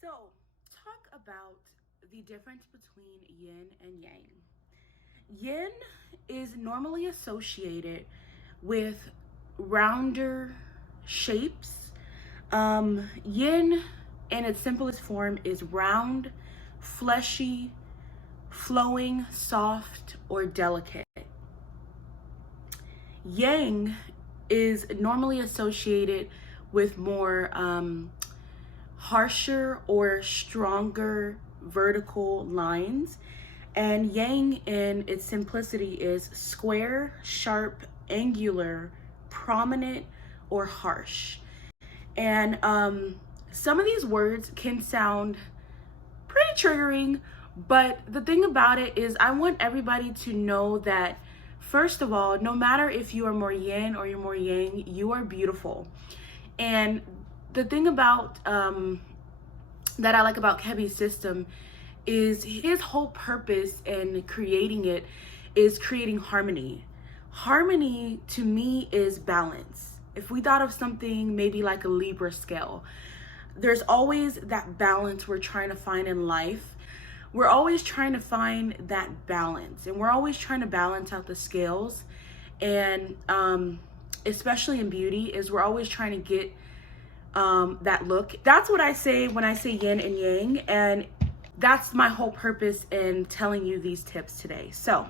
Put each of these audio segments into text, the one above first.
So, talk about the difference between yin and yang. Yin is normally associated with rounder shapes. Yin, in its simplest form, is round, fleshy, flowing, soft, or delicate. Yang is normally associated with more harsher or stronger vertical lines. And yang, in its simplicity, is square, sharp, angular, prominent, or harsh. And some of these words can sound pretty triggering, but the thing about it is, I want everybody to know that, first of all, no matter if you are more yin or you're more yang, you are beautiful. And the thing about that I like about Kevin's system is his whole purpose in creating it is creating harmony. Harmony to me is balance. If we thought of something maybe like a Libra scale, there's always that balance we're trying to find in life. We're always trying to find that balance, and we're always trying to balance out the scales. And especially in beauty, is we're always trying to get that look. That's what I say when I say yin and yang, and that's my whole purpose in telling you these tips today. So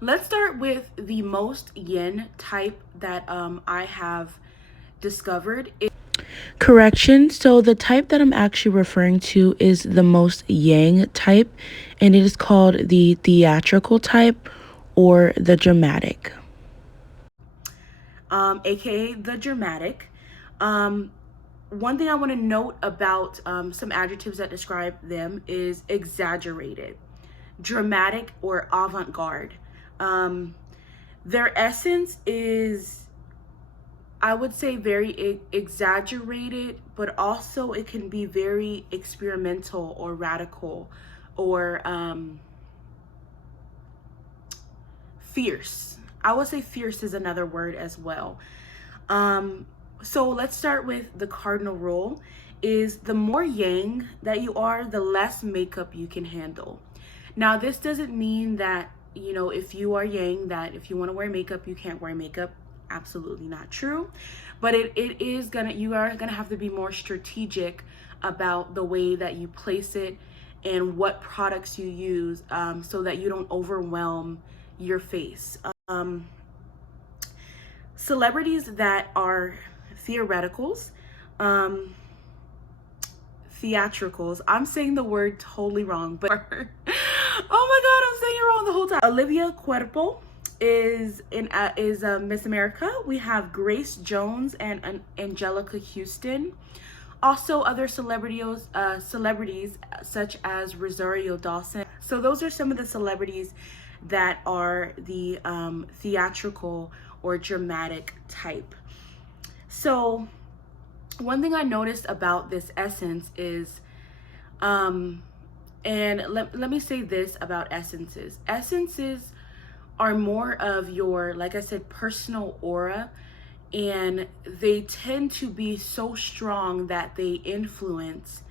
let's start with the most yin type that I have discovered. Correction, so the type that I'm actually referring to is the most yang type, and it is called the theatrical type or the dramatic. AKA the dramatic. One thing I want to note about some adjectives that describe them is exaggerated, dramatic, or avant-garde. Their essence is, I would say, very exaggerated, but also it can be very experimental or radical or fierce. I would say fierce is another word as well. So let's start with the cardinal rule is the more yang that you are, the less makeup you can handle. Now, this doesn't mean that, you know, if you are yang, that if you want to wear makeup, you can't wear makeup. Absolutely not true. But you are gonna have to be more strategic about the way that you place it and what products you use, so that you don't overwhelm your face. Celebrities that are theatricals, I'm saying the word totally wrong, but oh my god, I'm saying it wrong the whole time. Olivia Culpo is Miss America. We have Grace Jones and Angelica Houston. Also other celebrities such as Rosario Dawson. So those are some of the celebrities that are the theatrical or dramatic type. So one thing I noticed about this essence is, and let me say this about essences. Essences are more of your, like I said, personal aura, and they tend to be so strong that they influence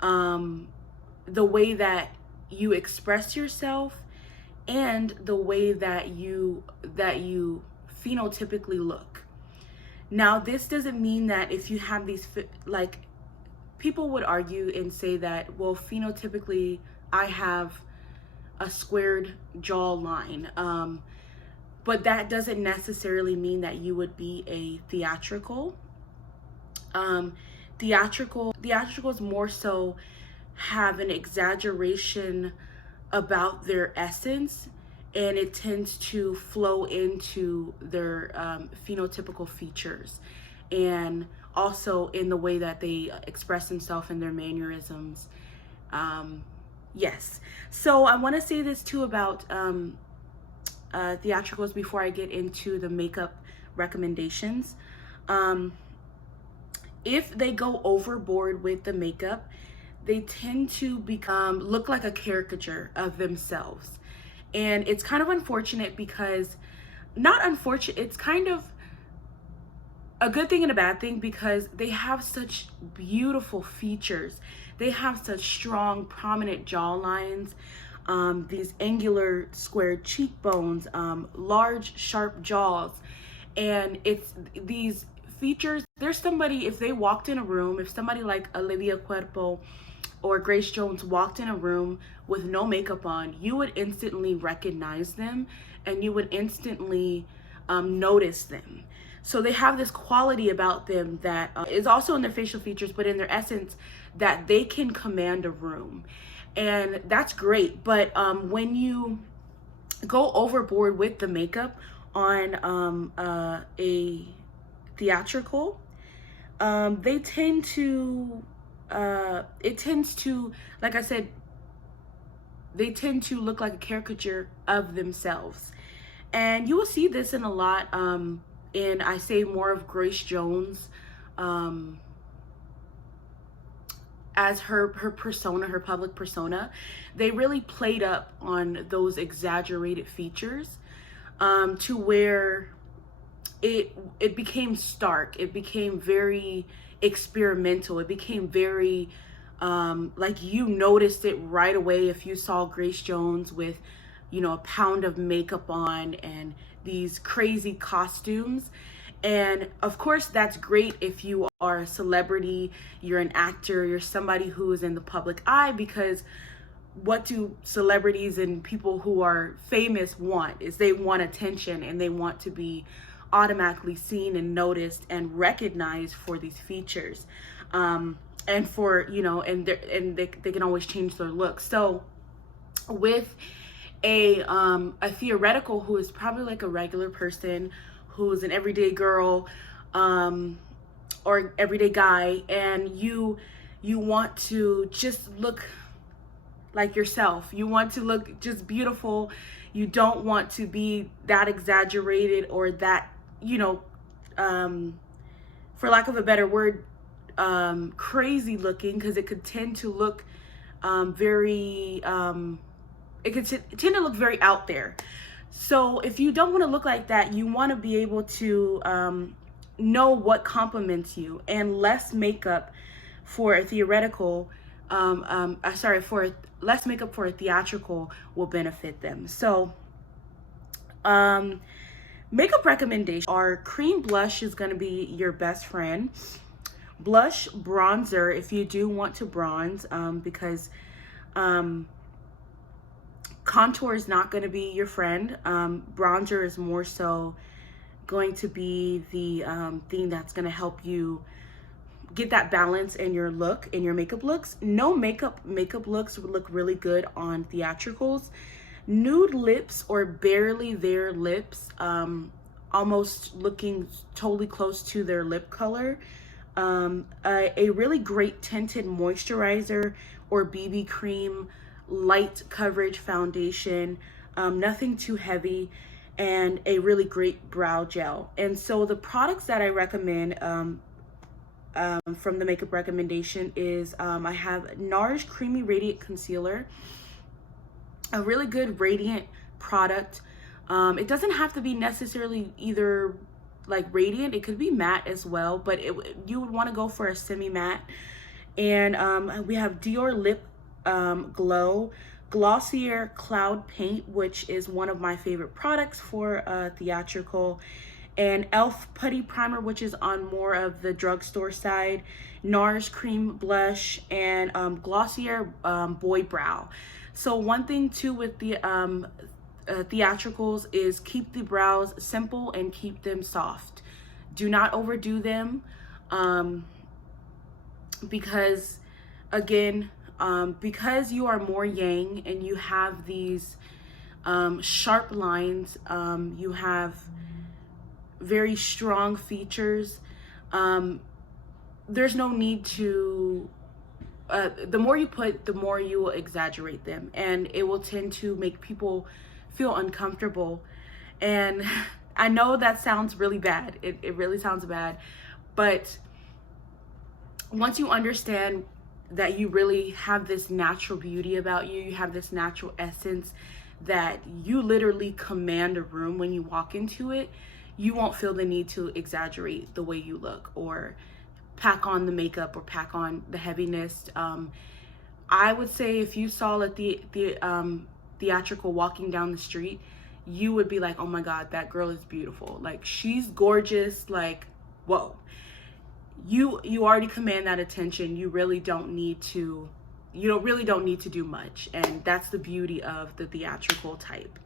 the way that you express yourself and the way that you phenotypically look. Now, this doesn't mean that if you have these, like, people would argue and say that, well, phenotypically I have a squared jawline, but that doesn't necessarily mean that you would be a theatrical. Theatricals more so have an exaggeration about their essence, and it tends to flow into their phenotypical features, and also in the way that they express themselves in their mannerisms. Yes, so I want to say this too about theatricals before I get into the makeup recommendations. If they go overboard with the makeup, they tend to look like a caricature of themselves. And it's kind of unfortunate because, not unfortunate, it's kind of a good thing and a bad thing, because they have such beautiful features. They have such strong, prominent jaw lines, these angular squared cheekbones, large, sharp jaws. And it's these features. There's somebody, if they walked in a room, if somebody like Olivia Culpo or Grace Jones walked in a room with no makeup on, you would instantly recognize them, and you would instantly notice them. So they have this quality about them that is also in their facial features, but in their essence, that they can command a room. And that's great. But when you go overboard with the makeup on a theatrical, they tend to, it tends to, like I said, they tend to look like a caricature of themselves. And you will see this in a lot, in, I say, more of Grace Jones, as her persona, her public persona. They really played up on those exaggerated features, to where it became stark. It became very experimental. It became very like you noticed it right away if you saw Grace Jones with, you know, a pound of makeup on and these crazy costumes. And of course, that's great if you are a celebrity, you're an actor, you're somebody who is in the public eye, because what do celebrities and people who are famous want? Is they want attention, and they want to be automatically seen and noticed and recognized for these features. And for, you know, and they can always change their look. So with a theoretical who is probably like a regular person, who's an everyday girl, or everyday guy, and you want to just look like yourself. You want to look just beautiful. You don't want to be that exaggerated or that, you know, for lack of a better word, crazy looking, because it could tend to look very, it could tend to look very out there. So if you don't want to look like that, you want to be able to know what compliments you, and less makeup for a theoretical, for less makeup for a theatrical will benefit them. So makeup recommendations are: cream blush is going to be your best friend. Blush, bronzer, if you do want to bronze, because contour is not going to be your friend. Bronzer is more so going to be the thing that's going to help you get that balance in your look, in your makeup looks. No makeup looks would look really good on theatricals. Nude lips or barely there lips, almost looking totally close to their lip color. A really great tinted moisturizer or BB cream, light coverage foundation, nothing too heavy, and a really great brow gel. And so the products that I recommend from the makeup recommendation is, I have NARS Creamy Radiant Concealer, a really good radiant product. It doesn't have to be necessarily either like radiant, it could be matte as well, but you would want to go for a semi-matte. And we have Dior Lip Glow, Glossier Cloud Paint, which is one of my favorite products for theatrical, and Elf Putty Primer, which is on more of the drugstore side, NARS Cream Blush, and Glossier Boy Brow. So one thing too with the theatricals is keep the brows simple and keep them soft. Do not overdo them, because again, because you are more yang and you have these sharp lines, you have very strong features, there's no need to, the more you put, the more you will exaggerate them, and it will tend to make people feel uncomfortable. And I know that sounds really bad. It really sounds bad. But once you understand that you really have this natural beauty about you, you have this natural essence that you literally command a room when you walk into it, you won't feel the need to exaggerate the way you look or pack on the makeup or pack on the heaviness. I would say if you saw theatrical walking down the street, you would be like, oh my God, that girl is beautiful. Like, she's gorgeous. Like, whoa. You already command that attention. You really don't need to do much. And that's the beauty of the theatrical type.